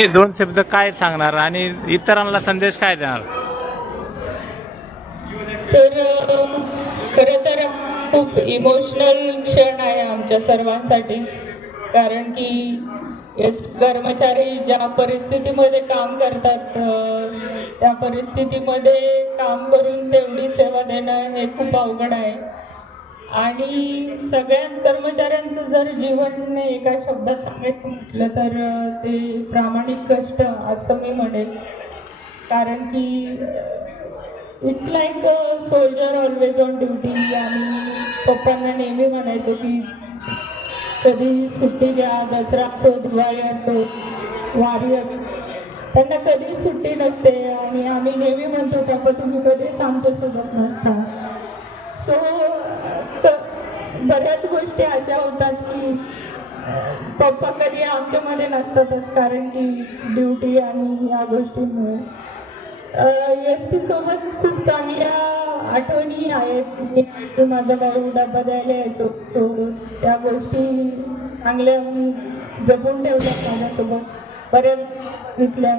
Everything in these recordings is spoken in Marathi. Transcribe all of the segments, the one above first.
हे दोन शब्द काय सांगणार आणि इतरांना संदेश काय देणार? तर खर तर खूप इमोशनल क्षण आहे आमच्या सर्वांसाठी. कारण की कर्मचारी ज्या परिस्थितीमध्ये काम करतात त्या परिस्थितीमध्ये काम करून तेवढी सेवा देणं हे खूप अवघड आहे. आणि सगळ्याच कर्मचाऱ्यांचं जर जीवन एका शब्दात सांगायचं म्हटलं तर ते प्रामाणिक कष्ट असं मी म्हणेन. कारण की it's like soldier always on duty आणि पप्पांना नेहमी म्हणायचो की कधी सुट्टी घ्या दसरा असतो दिवाळी असतो वारी असो. त्यांना कधी सुट्टी नसते. आणि आम्ही नेहमी म्हणतो पप्पा तुम्ही कधीच आमच्यासोबत नसता सो बऱ्याच गोष्टी अशा होतात की पप्पा कधी आमच्यामध्ये नसतातच कारण की ड्युटी आणि या गोष्टींमुळे. एस टी सोबत खूप चांगल्या आठवणी आहेत. मी माझा भाऊ डबा द्यायला येतो. तो त्या गोष्टी चांगल्या जपून ठेवतात माझ्यासोबत. बऱ्याच इथल्या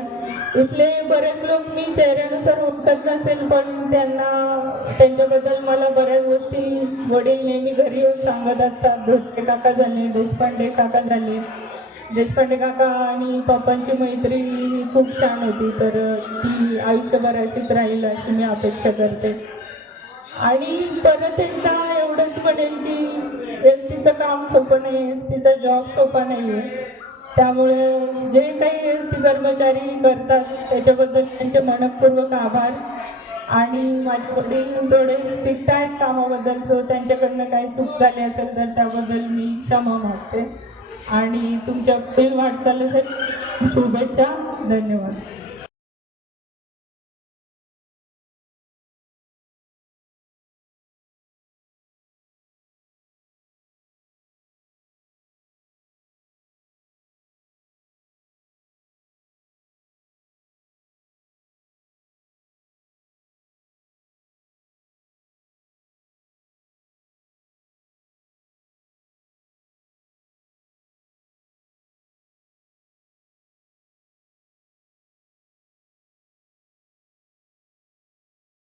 इथले बरेच लोक मी चेहऱ्यानुसार ओळखत नसेल पण त्यांना त्यांच्याबद्दल मला बऱ्याच गोष्टी वडील नेहमी घरी येऊन सांगत असतात. धोसके काका झाले देशपांडे काका झाले. देशपांडे काका आणि पप्पांची मैत्री खूप छान होती तर ती आयुष्यभर अशीच राहील अशी मी अपेक्षा करते. आणि परत एकदा एवढंच म्हणेल की एस टीचं काम सोपं नाही एस टीचा जॉब सोपा नाही आहे त्यामुळे जे काही एस टी कर्मचारी करतात त्याच्याबद्दल त्यांचे मनपूर्वक आभार. आणि माझे वडील थोडे स्ट्रिक्ट आहेत कामाबद्दल सो त्यांच्याकडनं काही चूक झाली असेल तर त्याबद्दल मी क्षमा मागते. आणि तुमच्या पुढील वाटचालीसाठी शुभेच्छा. धन्यवाद.